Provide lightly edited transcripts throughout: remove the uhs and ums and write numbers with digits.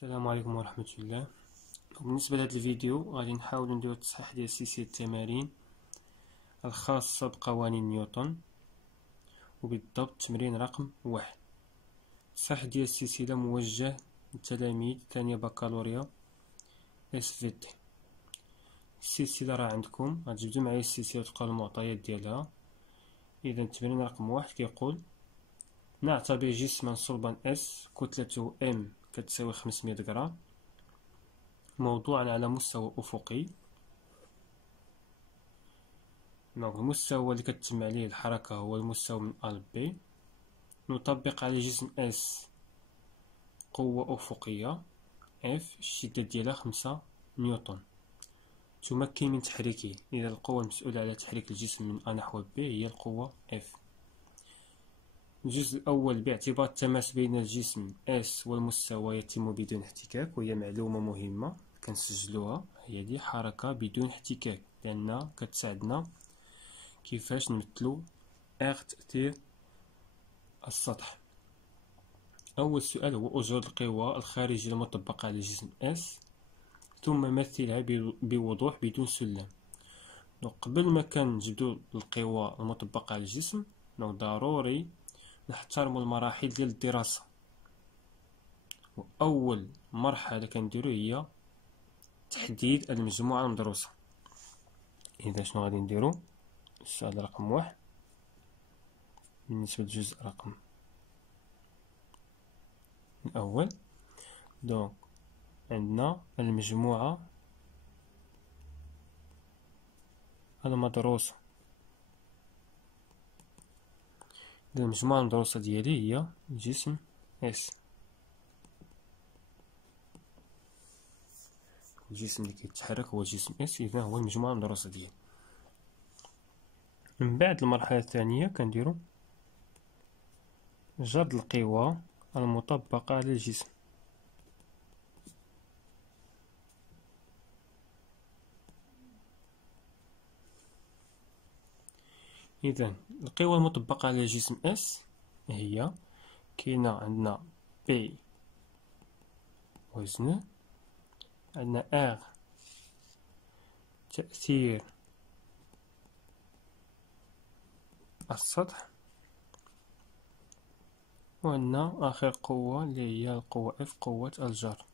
السلام عليكم ورحمة الله. بالنسبة لهذا الفيديو غادي نحاول ندير تصحيح ديال سلسلة التمارين الخاصة بقوانين نيوتن، وبالضبط تمرين رقم 1. التصحيح ديال السلسلة موجه للتلاميذ ثانية بكالوريا SVT. السلسلة راه عندكم، غتجبدو معايا السلسلة وتلقاو المعطيات ديالها. إذا التمرين رقم 1 كيقول: نعتبر جسما صلبا S كتلته M كتساوي 500 غرام موضوعا على مستوى أفقي. المستوى اللي كتتم عليه الحركة هو المستوى من A ل B. نطبق على جسم S قوة أفقية F الشدة ديالها 5 نيوتن تمكن من تحريكه. إذا القوة المسؤولة على تحريك الجسم من A نحو B هي القوة F. الجزء الأول: باعتبار التماس بين الجسم S والمستوى يتم بدون احتكاك، وهي معلومة مهمة كنسجلوها، هي دي حركة بدون احتكاك، لأنها كتساعدنا كيفاش نمثلو تأثير السطح. أول سؤال هو أجر القوى الخارجية المطبقة على الجسم S ثم مثلها بوضوح بدون سلم. قبل ما كنجبدو القوى المطبقة على الجسم ضروري نحترموا المراحل ديال الدراسة، وأول مرحلة كنديرو هي تحديد المجموعة المدروسة. إذا شنو غادي نديرو؟ السؤال رقم 1 بالنسبة للجزء رقم الأول، دونك عندنا المجموعة المدروسة. المجموعة المدروسة ديالي هي الجسم S، الجسم اللي كيتحرك هو الجسم S، إذا هو المجموعة المدروسة ديالي. من بعد المرحلة الثانية كنديرو جبر القوى المطبقة على الجسم. إذا القوى المطبقة على الجسم S هي كاينة عندنا P وزنه، عندنا R تأثير السطح، وعندنا آخر قوة اللي هي القوة F قوة الجر.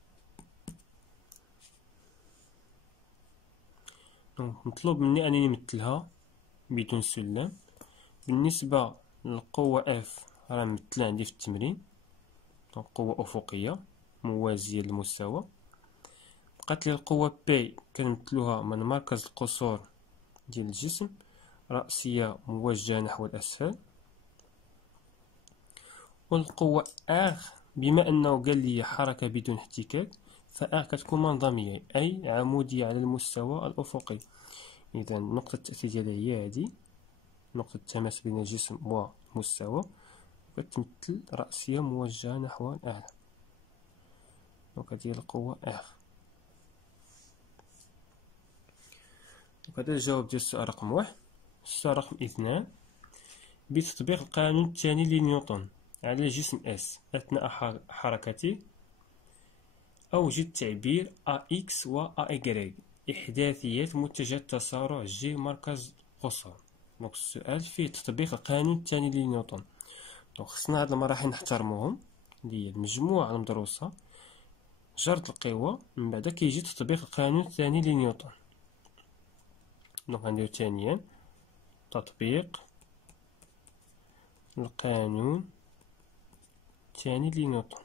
مطلوب مني أنني نمثلها بدون سلم. بالنسبة للقوة F راه ممثلة عندي في التمرين، قوة أفقية موازية للمستوى. بقات لي القوة P كنمثلوها من مركز القصور ديال الجسم، رأسية موجهة نحو الأسفل. والقوة R بما أنه قال لي حركة بدون احتكاك، فR كتكون منظمية أي عمودية على المستوى الأفقي. إذا نقطة التأثير ديالها هي هادي، نقطة التماس بين الجسم والمستوى، كتمثل رأسية موجهة نحو الأعلى. دونك هادي هي القوة R. هذا الجواب ديال السؤال رقم 1. السؤال رقم 2: بتطبيق القانون الثاني لنيوتن على جسم S أثناء حركته أوجد تعبير AX و AY إحداثيات متجه التسارع G مركز قصر. دونك السؤال فيه تطبيق القانون الثاني لنيوتن. دونك خصنا هاد المراحل نحترموهم، اللي هي المجموعة المدروسة، جرد القوى، من بعد كيجي تطبيق القانون الثاني لنيوتن. دونك غنديرو ثانيا تطبيق القانون الثاني لنيوتن.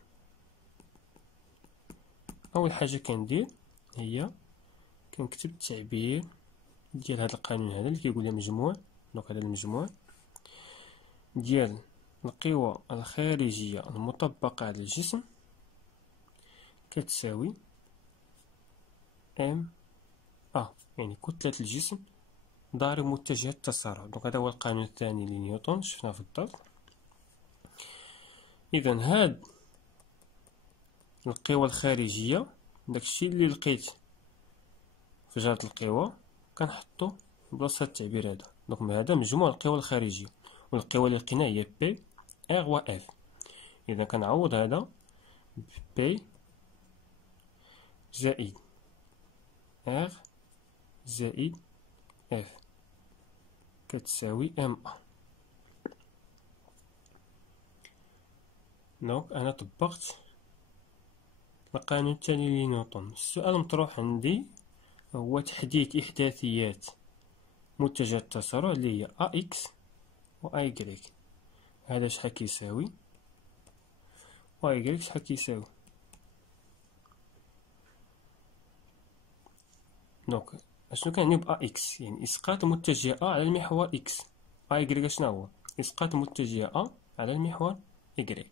أول حاجة كندير هي كنكتب التعبير ديال هذا القانون هذا اللي كيقول لي مجموع. دونك هذا المجموع ديال القوى الخارجية المطبقة على الجسم كتساوي MA، يعني كتلة الجسم ضارب متجه التسارع. دونك هذا هو القانون الثاني لنيوتن شفناه في الدرس. إذا هاد القوى الخارجية داكشي اللي لقيت في جهة القوى كنحطو بلاصة التعبير هذا. دونك هذا مجموع القوى الخارجية، والقوى اللي لقينا هي P R و F. إذا كنعوض هذا P زائد R زائد F كتساوي MA. دونك أنا طبقت القانون التالي لنيوتن. السؤال المطروح عندي هو تحديد إحداثيات متجه التسارع اللي هي AX و AY. هذا شحال كيساوي و Y شحال كيساوي. دونك اشنو كنعني ب AX؟ يعني إسقاط متجه A على المحور X. AY شنو هو؟ إسقاط متجه A على المحور Y.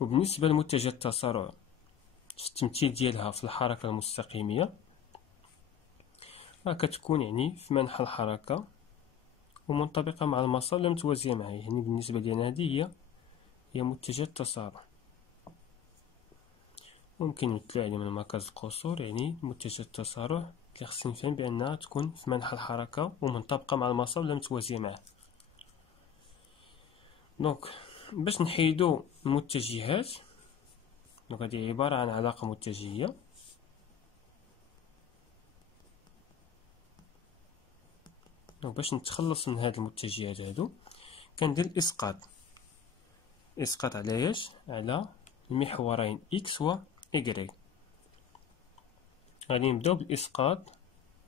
وبالنسبة لمتجه التسارع في التمثيل ديالها في الحركة المستقيمية راه كتكون يعني في منحى الحركة ومنطبقة مع المسار لا متوازية معاه. يعني بالنسبة لينا هذه هي متجه التسارع. ممكن نمثلو عليه من مركز القصور، يعني متجه التسارع اللي خصنا نفهم بأنها تكون في منحى الحركة ومنطبقة مع المسار لا متوازية معاه. دونك باش نحيدو المتجهات، دونك هذه عبارة عن علاقة متجهية. دونك باش نتخلص من هاد المتجهات هادو كندير اسقاط على اش؟ على المحورين اكس و اي. غادي نبداو بالاسقاط.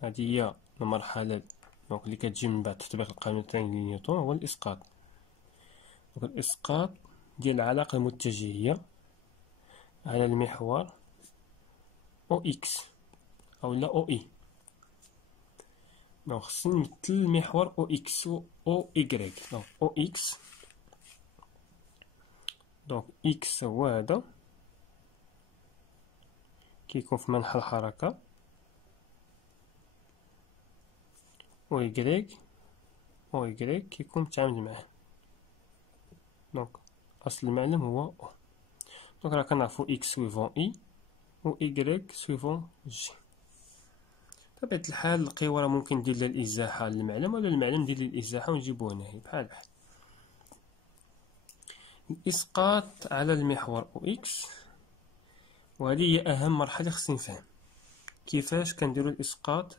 هذه هي المرحله دونك اللي كتجي من بعد تطبيق القانون الثاني لنيوتن، هو الاسقاط. دونك الاسقاط ديال العلاقه المتجهيه على المحور او اكس اولا او اي. دونك خصني نمثل المحور او اكس و او ايكغيك. دونك او اكس، دونك اكس هو هذا كيكون في منحى الحركة، و إيكغيك كيكون متعامد معاه. دونك أصل المعلم هو أو. دونك راه كنعرفو إكس سويفون إي و إيكغيك سويفون جي. بطبيعة الحال القوى راه ممكن ندير لها الإزاحة للمعلم ولا المعلم ندير ليه الإزاحة ونجيبو هنايا بحال بحال. الإسقاط على المحور أو إكس، وهذه هي أهم مرحلة خصني نفهم كيفاش كنديرو الإسقاط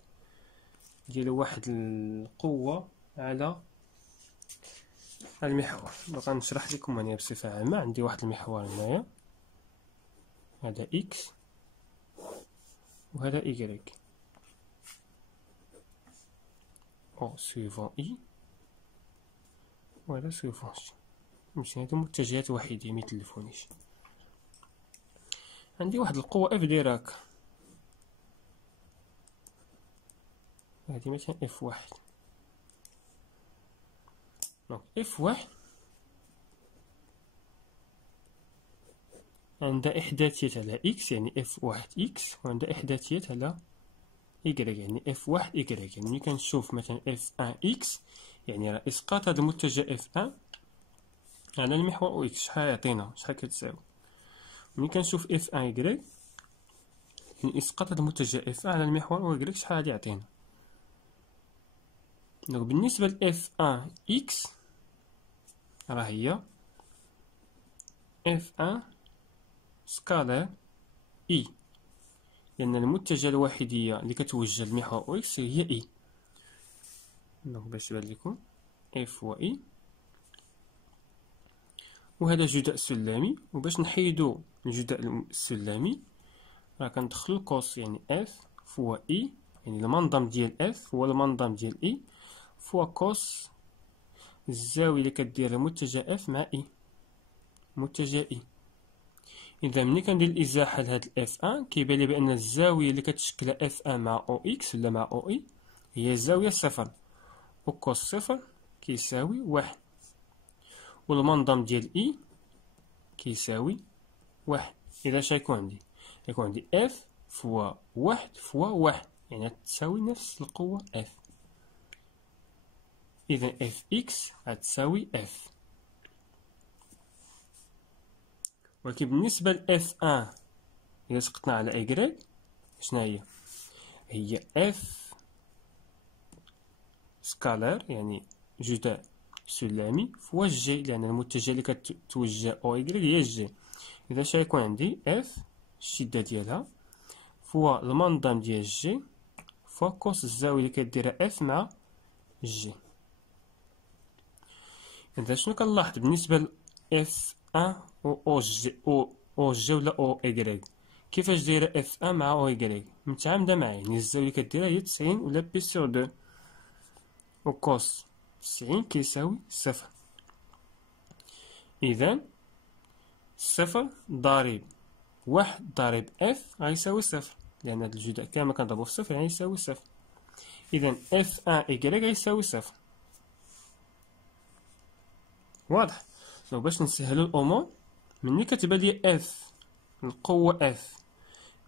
ديال واحد القوة على المحور. دونك غنشرح لكم هنايا بصفة عامة. عندي واحد المحور هنايا، هذا إكس وهذا إيكغيك، أو سويفون إي وهذا سويفون جي. ماشي هادو متجهات وحيدين ميتلفونيش. عندي واحد القوة اف ديراك، هادي مثلا اف واحد. دونك اف واحد عندها إحداثيات على إكس، يعني اف واحد إكس، وعندها إحداثيات على إيكغيك، يعني اف واحد إيكغيك. يعني ملي كنشوف مثلا اف ان إكس، يعني راه إسقاط هاد المتجه اف ان على المحور او إكس شحال يعطينا، شحال كتساوي. ملي كنشوف اف ان إيكغيك، يعني إسقاط هاد المتجه اف ان على المحور او إيكغيك شحال غادي يعطينا. دونك بالنسبة ل اف ان إكس راه هي اف ان سكالير إي، لأن المتجه الوحيدية اللي كتوجه للمحور أو إكس هي إي. دونك باش يبان لكم اف هو إي، وهذا جداء سلامي. وباش نحيدو الجداء السلامي راه كندخلو الكوس، يعني اف فوا إي، يعني المنظم ديال اف هو المنظم ديال إي فوا كوس الزاوية اللي كدير متجه اف مع إي، متجه إي. إذا ملي كندير الإزاحة لهاد اف ان كيبان لي بأن الزاوية اللي كتشكلها اف ان مع او إكس ولا مع او إي هي الزاوية صفر، و كوس صفر كيساوي واحد، والمنظم ديال إي كيساوي واحد. إذا اش غيكون عندي؟ غيكون عندي اف فوا واحد فوا واحد، يعني تساوي نفس القوة اف. إذا اف إكس غتساوي اف. ولكن بالنسبة ل اف ان إذا سقطنا على إيكغيك شنو هي؟ هي اف سكالار، يعني جداء سلامي، فوا جي، لأن المتجه اللي كتوجه أو إيكغيك هي جي. إذا اش غيكون عندي اف الشدة ديالها فوا المنظم ديال جي فوا كوس الزاوية اللي كديرها اف مع جي. إذا شنو كنلاحظ بالنسبة ل اف ان و او جي او جي ولا او إيكغيك، كيفاش دايرة اف ان مع او إيكغيك متعامدة معاه، يعني الزاوية اللي كديرها هي 90 ولا بي سور دو، و كوس 90 كيساوي صفر. إذا صفر ضرب واحد ضرب اف غيساوي صفر، لأن هاد الجزء كامل كنضربو في صفر يعني يساوي صفر. إذا اف ان إيكغيك غيساوي صفر. واضح؟ باش نسهلو الأمور، ملي كتبان لي اف القوة اف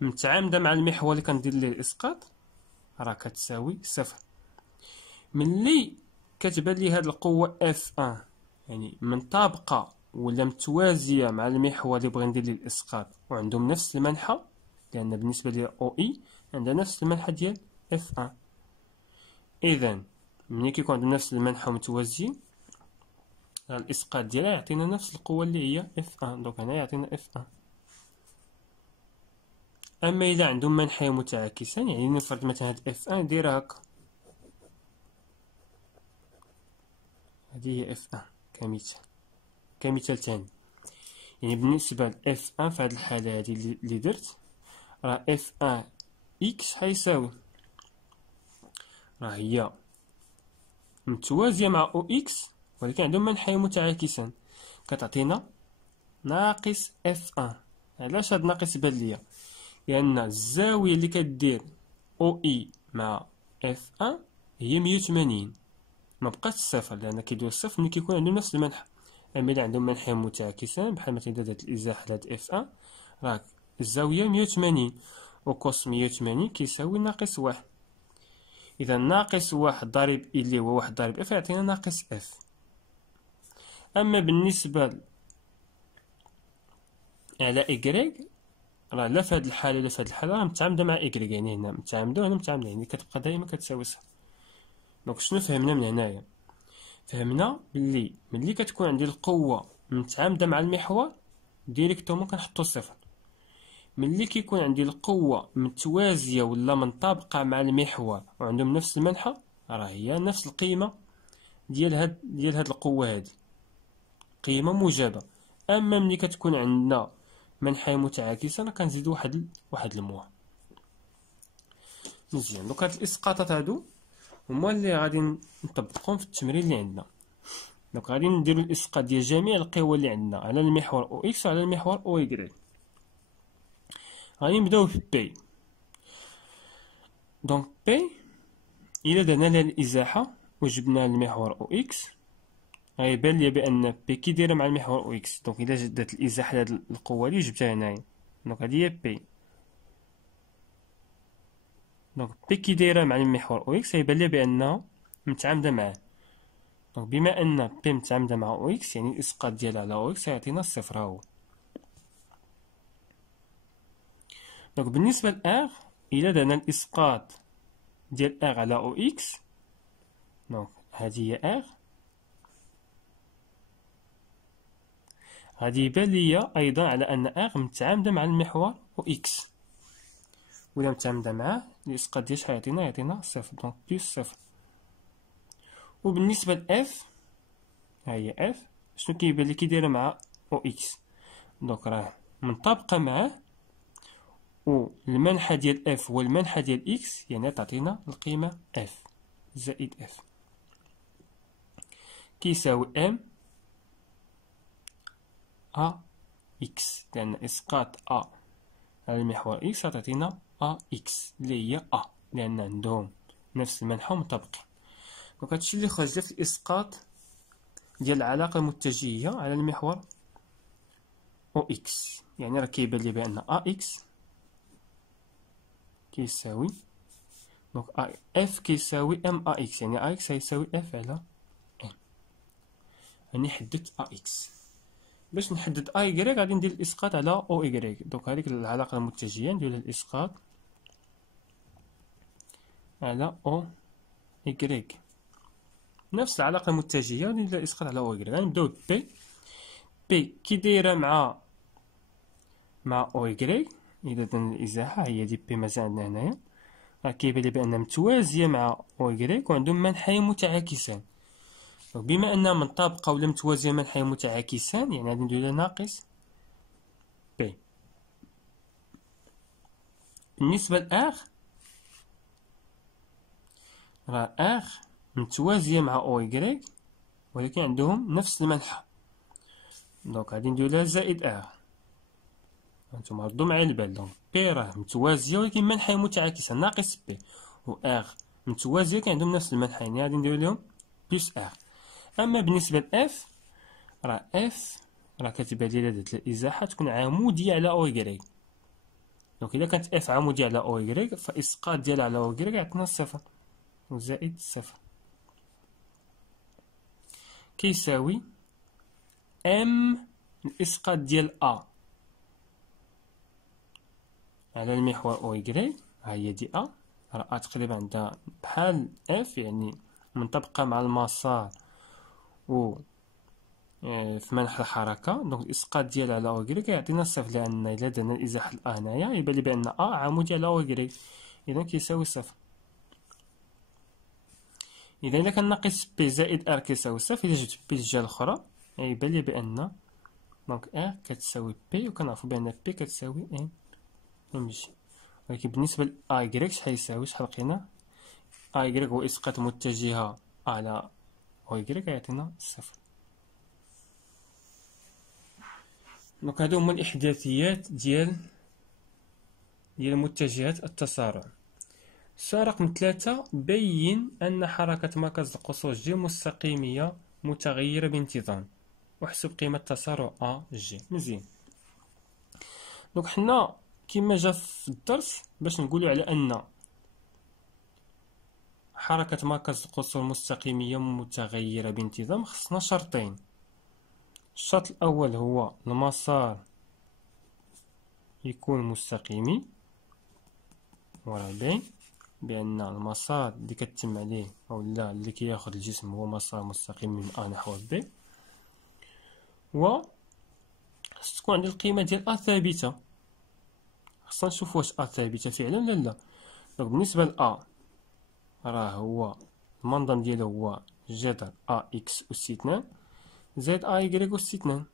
متعامدة مع المحور اللي كندير ليه الإسقاط راه كتساوي صفر. ملي كتبان لي هاد القوة اف ان يعني منطابقة ولا متوازية مع المحور اللي بغي ندير ليه الإسقاط وعندهم نفس المنحى، لأن بالنسبة لي او اي عندها نفس المنحى ديال اف ان. إذا ملي كيكون عندهم نفس المنحى متوازيين الإسقاط ديالها يعطينا نفس القوة اللي هي اف ان، دونك هنا يعطينا اف ان. أما إذا عندهم منحيين متعاكسان يعني نفرض مثلا هاد اف ان دايرة هكا، هادي هي اف ان كمثال تاني. يعني بالنسبة ل اف ان في هاد الحالة هادي اللي درت راه اف ان اكس حيساوي راه هي متوازية مع او اكس ولكن عندهم منحيين متعاكسان، كتعطينا ناقص اف ان. علاش هاد ناقص بان ليا؟ لأن الزاوية اللي كدير او اي مع اف ان هي 180 مبقاش صفر، لأن كيدوز صفر ملي كيكون عندهم نفس المنحى. أما إلا عندهم منحيين متعاكسان بحال مثلا إذا درت الإزاحة لهاد اف ان راه الزاوية 180 و كوس 180 كيساوي ناقص واحد. إذا ناقص واحد ضارب إي اللي هو واحد ضارب اف يعطينا ناقص اف. أما بالنسبة على إيكغيك راه لا في هاد الحالة لا في هاد الحالة راه متعامدة مع إيكغيك، يعني هنا متعامدة وهنا متعامدة، يعني كتبقى دايما كتساوي صفر. دونك شنو فهمنا من هنايا؟ فهمنا بلي ملي كتكون عندي القوة متعامدة مع المحور ديريكتومون كنحطو صفر. ملي كيكون عندي القوة متوازية ولا منطابقة مع المحور وعندهم نفس المنحى راه هي نفس القيمة ديال هاد القوة هادي، قيمة موجبة. أما ملي كتكون عندنا منحى متعاكسة راه كنزيدو واحد الموا. مزيان، دوك هاد الإسقاطات هادو هما اللي غادي نطبقهم في التمرين اللي عندنا. دونك غادي نديرو الإسقاط ديال جميع القوى اللي عندنا على المحور او اكس وعلى المحور او إيكغيك. غادي نبداو في بي. دونك بي إلا درنا لها الإزاحة وجبنا المحور او اكس غيبان لي بأن بي كي دايرة مع المحور او اكس. دونك إلا درت الإزاحة لهاد القوة لي جبتها هنايا، دونك هادي هي بي. دونك بي كي دايرة مع المحور او اكس غيبان لي بأنها متعامدة معاه. دونك بما أن بي متعامدة مع او اكس يعني الإسقاط ديالها على او اكس غيعطينا الصفر هاهو. دونك بالنسبة لأغ إلا درنا الإسقاط ديال اغ على او اكس، دونك هادي هي اغ، غادي يبان ليا أيضا على أن اغ متعامدة مع المحور او اكس، ولا متعامدة معاه الإسقاط ديال شحال يعطينا صفر، دونك بلس صفر. وبالنسبة لإف ها هي اف شنو كيبان لي كي دايرة مع او اكس، دونك راه منطابقة معاه والمنحى ديال اف هو المنحى ديال اكس، يعني تعطينا القيمة اف زائد اف كيساوي ام ا اكس، لأن إسقاط ا على المحور اكس تعطينا ا اكس اللي هي ا، لأن عندهم نفس المنحى مطابقين. دونك هادشي اللي خرج في الإسقاط ديال العلاقة المتجهية على المحور او اكس. يعني راه كيبان لي بأن ا اكس كيساوي دونك اف كيساوي ام ا اكس، يعني ا اكس هيساوي اف على ام. يعني حددت ا اكس. باش نحدد ا ايكغيك غادي ندير الاسقاط على او ايكغيك. دونك هذيك العلاقه المتجهيه ندير الاسقاط على او ايكغيك، نفس العلاقه المتجهيه ندير الاسقاط على او ايكغيك. غنبداو بي. بي كي دايره مع او ايكغيك إذا درنا الإزاحة هي دي بي مازال عندنا هنايا، راه كيبان لي بأنها متوازية مع أو إكغيك وعندهم منحيين متعاكسان. بما أنها منطبقة ولا متوازية منحيين متعاكسان يعني غادي ندير لها ناقص بي. بالنسبة لآغ راه آغ متوازية مع أو إكغيك ولكن عندهم نفس المنحى، دونك غادي ندير لها زائد آغ. هانتوما ردو معايا البال، دونك بي راه متوازية ولكن منحيين متعاكسان ناقص بي، و آغ متوازية ولكن عندهم نفس المنحيين يعني غادي ندير لهم بلس آغ. أما بالنسبة لإف راه إف راه كتبان لي درت الإزاحة تكون عمودية على أو إكغيك، دونك إذا كانت إف عمودية على أو إكغيك فإسقاط ديالها على أو إكغيك يعطينا صفر وزائد صفر كيساوي ام الإسقاط ديال أ على المحور أو إكغيك، ها هي دي أ، راه أ تقريبا عندها بحال إف يعني منطبقة مع المسار و في منح الحركة، دونك الإسقاط ديالها على أو إكغيك يعطينا صفر، لأن إلا درنا الإزاحة لأ هنايا يبان لي بأن أ عمودي على أو إكغيك إذا كيساوي صفر. إذا إلا كان ناقص بي زائد آر كيساوي صفر، إلا جبت بي الجهة الأخرى يبان لي بأن دونك آر كتساوي بي، وكنعرفو بأن بي كتساوي ام جي. ولكن بالنسبة لأ إكغيك شحال يساوي، شحال لقينا أ إكغيك هو إسقاط متجهة على أو إكغيك يعطينا صفر. دونك هادو هما الإحداثيات ديال متجهات التسارع. السؤال رقم 3، بين أن حركة مركز القصور جي مستقيمية متغيرة بانتظام واحسب قيمة تسارع أ جي. مزيان، دونك حنا كما جا في الدرس باش نقولوا على أن حركة مركز القصور مستقيمية متغيرة بانتظام خصنا شرطين. الشرط الأول هو المسار يكون مستقيمي، وراه باين بأن المسار اللي كتتم عليه أو لا اللي كياخد الجسم هو مسار مستقيم من أ نحو ب، و خص تكون عندي القيمة ديال أ ثابتة. خصنا نشوف واش أ ثابتة فعلا ولا لا. دونك بالنسبة لأ راه هو المنظم ديالو هو جذر أ إكس أس 2 زائد أ إكغيك أس 2.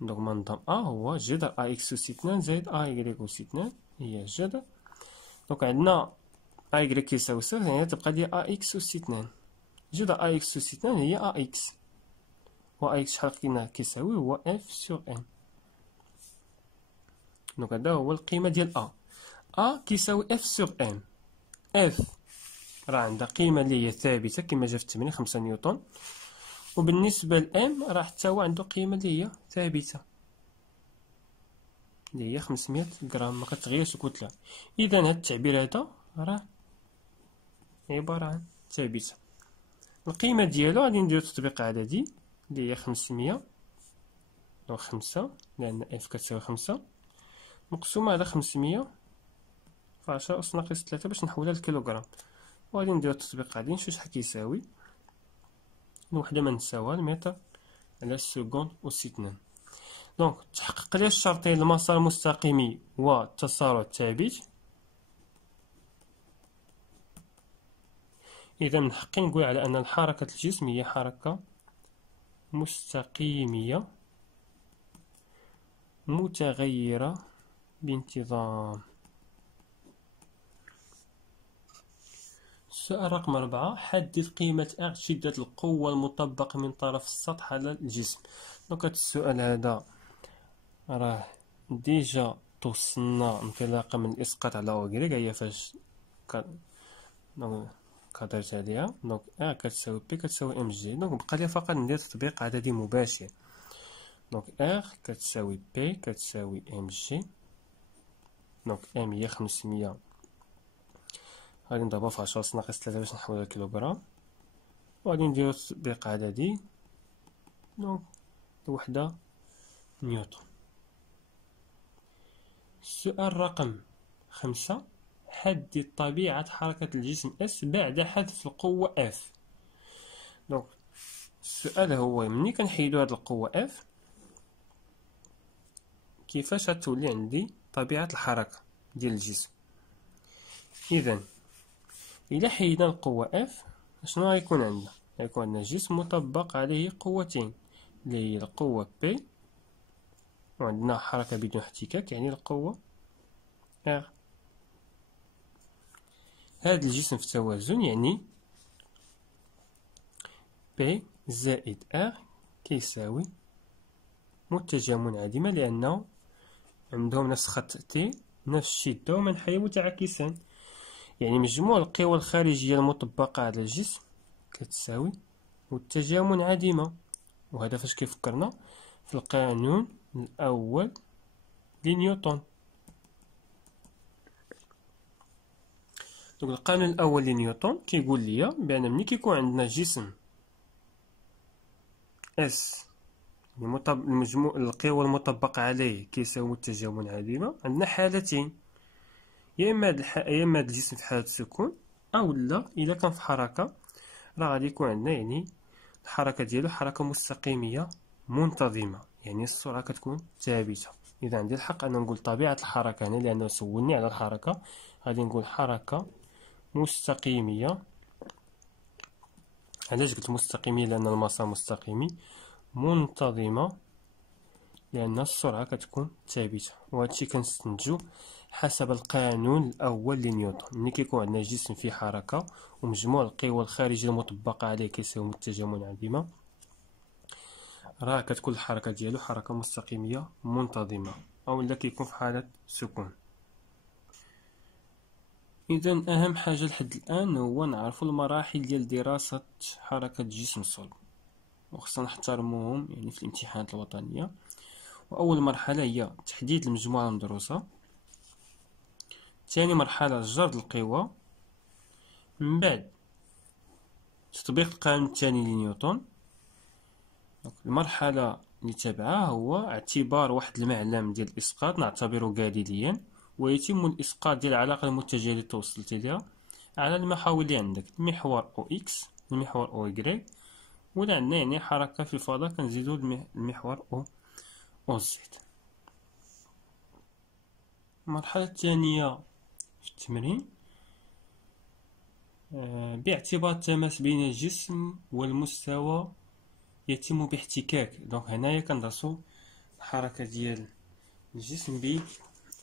دونك منظم أ هو جذر أ إكس أس 2 زائد أ إكغيك أس 2 هي الجذر. دونك عندنا أ إكغيك كيساوي صفر يعني تبقى لي أ إكس أس 2، جذر أ إكس أس 2 هي أ إكس، و أ إكس شحال لقيناه كيساوي هو إف سور إم. دونك هذا هو القيمة ديال أ. أ كيساوي إف سور إم. إف راه عندها قيمة اللي هي ثابتة كما جا في التمرين 5 نيوتن، وبالنسبة لإم راه حتى هو عنده قيمة اللي هي ثابتة اللي هي 500 غرام، ما كتغيرش الكتلة. إذا هاد التعبير هذا راه عبارة عن ثابتة. القيمة ديالو غادي نديرو تطبيق عددي اللي هي 500 دونك 5 لأن إف كتساوي 5 مقسومة على 500 في 10 أس ناقص 3 باش نحولها لكيلوغرام، وغادي نديرو التطبيق عادي نشوف شحال كيساوي. الوحدة ما نساوها المتر على السكوند أس 2. دونك تحقق لي الشرطين المسار المستقيمي والتسارع الثابت. إذا من حقي نقول على أن حركة الجسم هي حركة مستقيمية متغيرة بانتظام. السؤال رقم 4، حدد قيمة أغ شدة القوة المطبقة من طرف السطح على الجسم. دونك هاد السؤال هذا راه ديجا توصلنا انطلاقا من الإسقاط على أو إكغيك، هي فاش كدرت عليها. دونك أ كتساوي بي كتساوي ام جي، دونك بقى لي فقط ندير تطبيق عددي مباشر. دونك ار كتساوي بي كتساوي ام جي، دونك ام هي 500 غادي نضربها في 10 ناقص 3 باش نحولها لكيلوغرام، وغادي نديرو تطبيق عددي. دونك الوحدة نيوتن. السؤال رقم 5، حدد طبيعة حركة الجسم اس بعد حذف القوة اف. دونك السؤال هو ملي كنحيدو هاد القوة اف كيفاش غتولي عندي طبيعة الحركة ديال الجسم. إذا إلا حيدنا القوة اف شنو غيكون عندنا؟ غيكون عندنا جسم مطبق عليه قوتين اللي هي القوة بي، وعندنا حركة بدون احتكاك يعني القوة ار. هذا الجسم في توازن، يعني بي زائد ار كيساوي متجه منعدمة، لأنه عندهم نفس خط تي، نفس الشدة ومنحنى متعاكسان، يعني مجموع القوى الخارجية المطبقة على الجسم كتساوي متجهة منعدمة. وهذا فاش كيفكرنا في القانون الأول لنيوتن. دونك القانون الأول لنيوتن كيقول لي بأن ملي كيكون عندنا جسم اس المجموع القوى المطبقة عليه كيساوي متجهة منعدمة، عندنا حالتين، يا اما هاد الجسم في حالة سكون، او لا الا كان في حركة راه غادي يكون عندنا يعني الحركة ديالو حركة مستقيمية منتظمة، يعني السرعة كتكون ثابتة. اذا عندي الحق ان نقول طبيعة الحركة هنا لانه سولني على الحركة، غادي نقول حركة مستقيمية. علاش قلت مستقيمية؟ لان المسار مستقيمي. منتظمة لأن السرعة كتكون ثابتة، وهادشي كنستنتجو حسب القانون الأول لنيوتن. ملي كيكون عندنا جسم في حركة ومجموع القوى الخارجية المطبقة عليه كيساوي متجهة منعدمة، راه كتكون الحركة ديالو حركة مستقيمية منتظمة، أو لا كيكون في حالة سكون. إذا أهم حاجة لحد الآن هو نعرفو المراحل ديال دراسة حركة جسم صلب، وخصنا نحترموهم يعني في الامتحانات الوطنية. وأول مرحلة هي تحديد المجموعة المدروسة، ثاني مرحلة جرد القوى، من بعد تطبيق القانون الثاني لنيوتن. المرحلة اللي تابعها هو اعتبار واحد المعلم ديال الإسقاط نعتبره جاليليا، ويتم الإسقاط ديال العلاقة المتجهة اللي توصلت ليها على المحاور اللي عندك، المحور أو إكس المحور أو إكغيك، ولا عندنا يعني حركة في الفضاء كنزيدو المحور أو زد. المرحلة الثانية في التمرين باعتبار التماس بين الجسم والمستوى يتم باحتكاك. دونك هنايا كندرسو الحركة ديال الجسم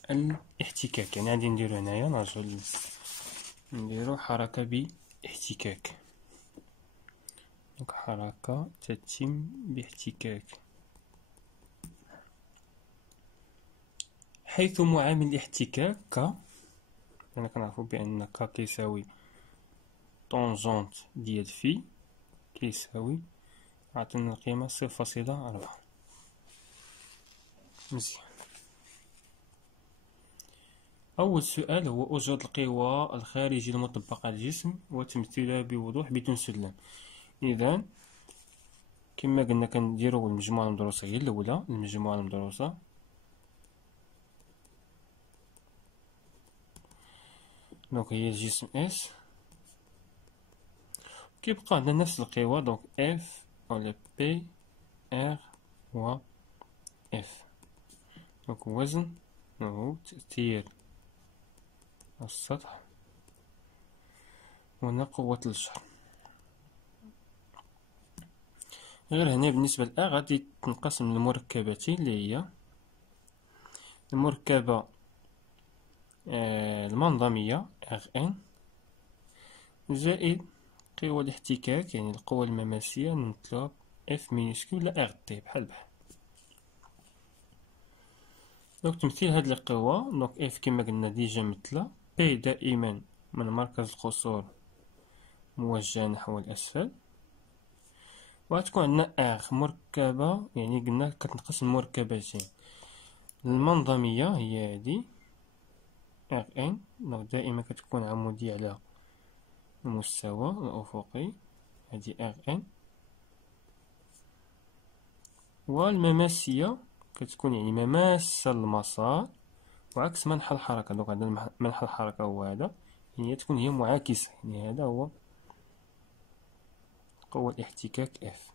بالاحتكاك، يعني غادي نديرو هنايا نرجعو نديرو حركة باحتكاك. دونك حركة تتم باحتكاك، حيث معامل الاحتكاك ك، أنا كنعرفو بأن ك كيساوي طونجونت ديال في كيساوي، عطينا القيمة 0.4. مزيان. أول سؤال هو أوجد القوى الخارجية المطبقة على الجسم وتمثيلها بوضوح بدون سلم. إذا كما قلنا كنديرو المجموعة المدروسة هي الأولى، المجموعة المدروسة دونك هي الجسم اس، كيبقى عندنا نفس القوى دونك اف ولا بي ار و اف. دونك وزن هو تأثير السطح، وهنا قوة الجر. غير هنا بالنسبة لأ غادي تنقسم لمركبتين اللي هي المركبة المنظمية Rn زائد قوى الاحتكاك يعني القوى المماسية نمثلوها F مينيسكول لا RT بحال. دونك تمثيل هاد القوى دونك F كما قلنا ديجا مثلها P دائما من مركز القصور موجهة نحو الأسفل، وغتكون عندنا R مركبة يعني قلنا كتنقسم مركبتين، المنظمية هي هادي Rn دونك دائما كتكون عمودية على المستوى الأفقي، هادي Rn، والمماسية كتكون يعني مماسة للمسار وعكس منحى الحركة. دونك عندنا منحى الحركة هو هذا، يعني تكون هي معاكسة، يعني هذا هو قوة الاحتكاك F.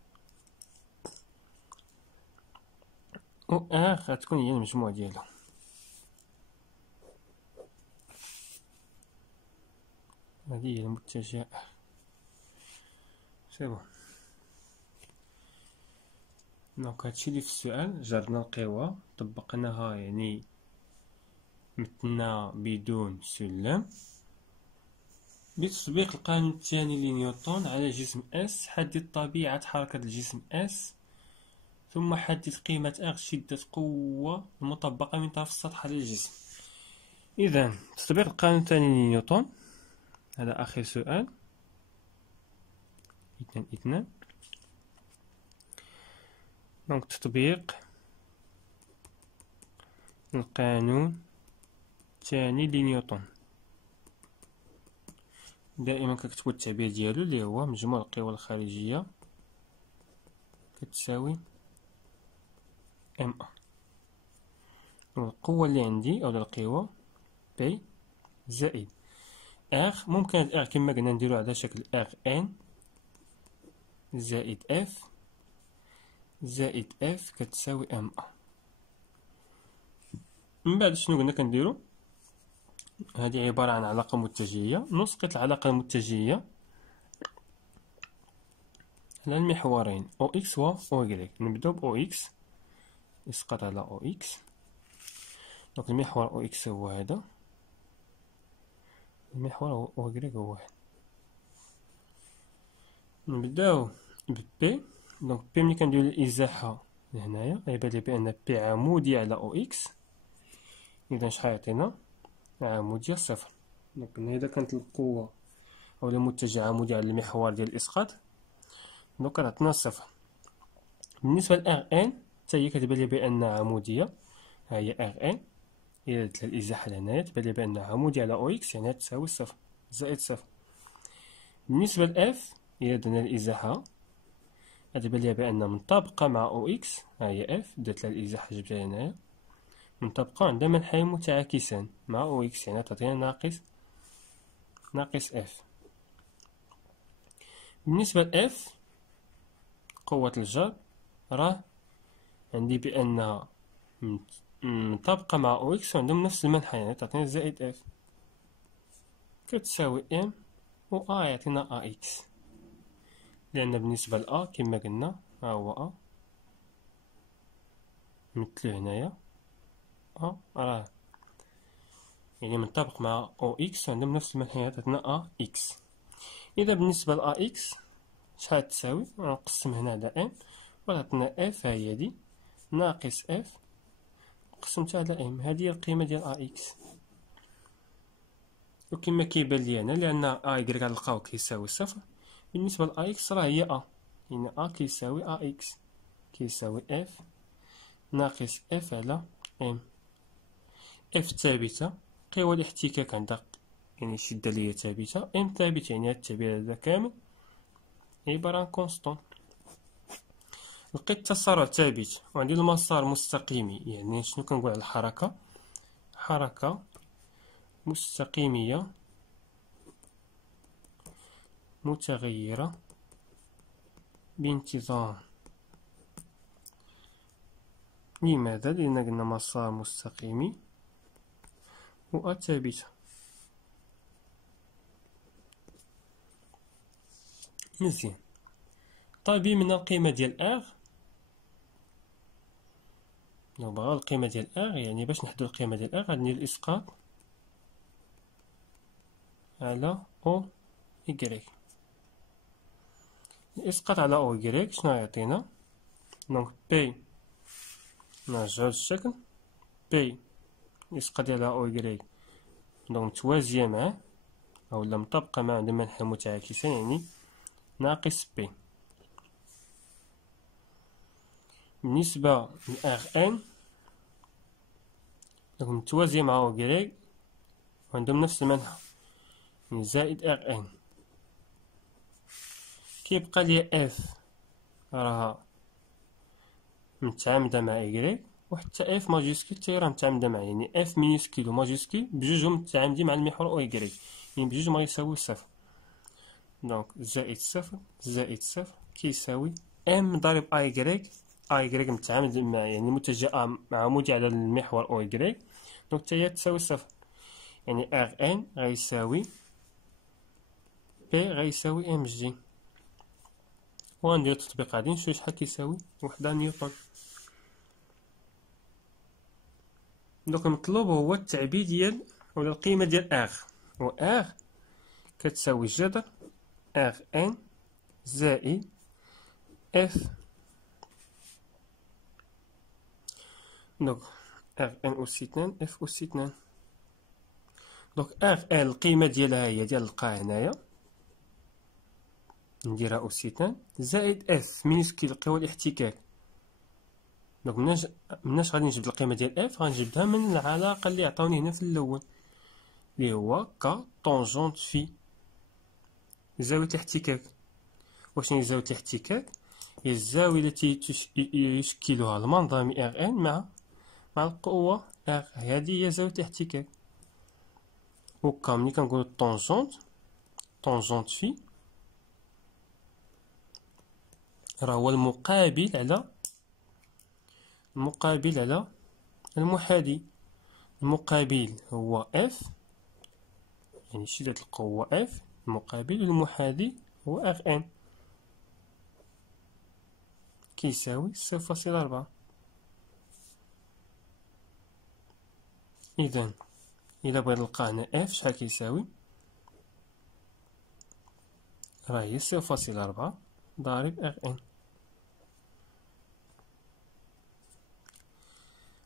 و ار غتكون هي المجموع ديالها. هذه هي المتجهة ار. سي بون. دونك هادشي اللي في السؤال، جربنا القوى طبقناها، يعني مثلنا بدون سلم. بتطبيق القانون الثاني لنيوتن على جسم اس، حدد طبيعة حركة الجسم اس، ثم حدد قيمة اغ شدة قوة المطبقة من طرف السطح على الجسم. إذا تطبيق القانون الثاني لنيوتن، هذا آخر سؤال. 2 دونك تطبيق القانون الثاني لنيوتن، دائما كتكتبو التعبير ديالو اللي هو مجموع القوى الخارجية كتساوي ام ا. والقوة اللي عندي أو القوة بي زائد ار. ممكن هاد ار كما قلنا نديرو على شكل ار ان زائد اف زائد اف كتساوي ام ا. من بعد شنو قلنا كنديرو؟ هذه عبارة عن علاقة متجهية. نسقط العلاقة المتجهية على المحورين او اكس و او واي. نبداو ب او اكس، يسقط على او اكس. دونك المحور او اكس هو هذا، المحور او واي هو هذا. نبداو ب بي. دونك بي ملي كنديرو الازاحة لهنايا يبان لي بان بي عمودية على او اكس. اذا شحال يعطينا؟ عمودية صفر. دونك إذا كانت القوة أو المتجه عمودي على المحور ديال الإسقاط، دونك كتعطينا صفر. بالنسبة ل ان حتى هي كتبان لي بأنها عمودية، ها هي ان. إلا درت الإزاحة لهنايا تبان لي بأنها عمودية على أو إكس، يعني تساوي صفر زائد صفر. بالنسبة ل اف، إلا درنا الإزاحة غتبان لي بأنها منطبقة مع أو إكس، ها هي اف، درت لها الإزاحة جبتها هنايا، منطبقة عند منحين متعاكسان مع أو إكس، يعني تعطينا ناقص اف. بالنسبة ل اف قوة الجر، راه عندي بأنها منطبقة مع او اكس وعندهم نفس المنحى، يعني تعطينا زائد اف كتساوي ام و ا يعطينا ا اكس. لأن بالنسبة ل ا كما قلنا ها هو ا، نمثلو هنايا ا راه يعني منطبق مع او اكس وعندهم نفس المنحنى، تعطينا ا اكس. إذا بالنسبة ل ا اكس شحال تساوي؟ نقسم هنا على ان وتعطينا اف، ها هي دي ناقص اف قسمتها على ام، هذه هي القيمة ديال ا اكس. وكما كيبان لي هنا لأن ا إكغيك غنلقاو كيساوي صفر، بالنسبة ل ا اكس راه هي ا، يعني ا كيساوي ا اكس كيساوي اف ناقص اف على ام. اف ثابتة، قوى الاحتكاك عندها يعني الشدة اللي هي ثابتة، ام ثابت، يعني هاد التعبير هذا كامل عبارة عن كونستون. لقيت التسارع ثابت وعندي المسار مستقيمي، يعني شنو كنقول على الحركة؟ حركة مستقيمية متغيرة بانتظام. لماذا؟ لأن قلنا مسار مستقيمي و ثابتة. مزيان. طالبين منا القيمة ديال اغ. لو بغاو القيمة ديال اغ، يعني باش نحددو القيمة ديال اغ غندير الإسقاط على او إكغيك. الإسقاط على او إكغيك شنو يعطينا؟ دونك بي، نرجعو للشكل، بي الإسقاط على او إكغيك دونك متوازية معاه أولا مطابقة معاه عند منحى متعاكسين، يعني ناقص بي. بالنسبة ل ار ان دونك متوازية مع او إكغيك وعندهم نفس المنحى، يعني زائد ار ان. كيبقى ليا اف راها متعامدة مع إكغيك، وحتى اف ماجيسكيل حتى هي راه متعامدة معاه، يعني اف مينيسكيل و ماجيسكيل بجوجهم متعامدين مع المحور او إكغيك، يعني بجوج ما يساوي صفر. دونك زائد صفر زائد صفر كيساوي ام ضارب ا إكغيك إيكغيك متعامد مع يعني متجه عمودي على المحور أو إيكغيك، دونك تاهي تساوي صفر، يعني ار ان غيساوي بي غيساوي ام جي. وغندير التطبيق غادي نشوف شحال كيساوي وحدة نيوتن. دوك المطلوب هو التعبير ديال ولا القيمة ديال ار، و ار كتساوي جذر ار ان زائد اف. دونك ار ان أس 2 اف أس 2. دونك ار ان القيمة ديالها هي ديال القاع هنايا، نديرها أس 2 زائد اف مينيسكيل قوى الاحتكاك. دونك مناش غادي نجبد القيمة ديال اف، غنجبدها من العلاقة اللي عطاوني هنا في الأول اللي هو ك طونجونت في زاوية الاحتكاك. وشنو هي زاوية الاحتكاك؟ هي الزاوية التي يشكلها المنظم ار ان مع القوة ار، هذه هي زاوية الاحتكاك. وكا ملي كنقولو طونجونت في راه هو المقابل على المحاذي. المقابل هو اف، يعني شدة القوة اف، المقابل المحاذي هو ار ان كيساوي 0.4. إذا إلا بغينا نلقى هنا اف شحال كيساوي، راه هي 0.4 ضارب ار ان.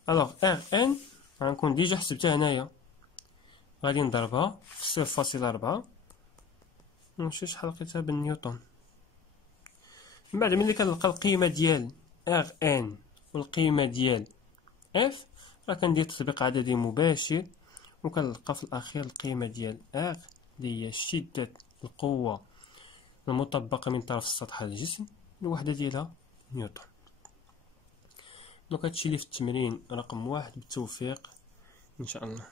الوغ ار ان غنكون ديجا حسبتها هنايا، غادي نضربها في 0.4 ونشوف شحال لقيتها بالنيوتن. من بعد ملي كنلقى القيمة ديال ار ان والقيمة ديال اف، راه كندير تطبيق عددي مباشر وكنلقى في الأخير القيمة ديال ار اللي هي شدة القوة المطبقة من طرف السطح على الجسم، الوحدة ديالها نيوتن. دونك هادشي اللي في التمرين رقم 1 بالتوفيق إن شاء الله.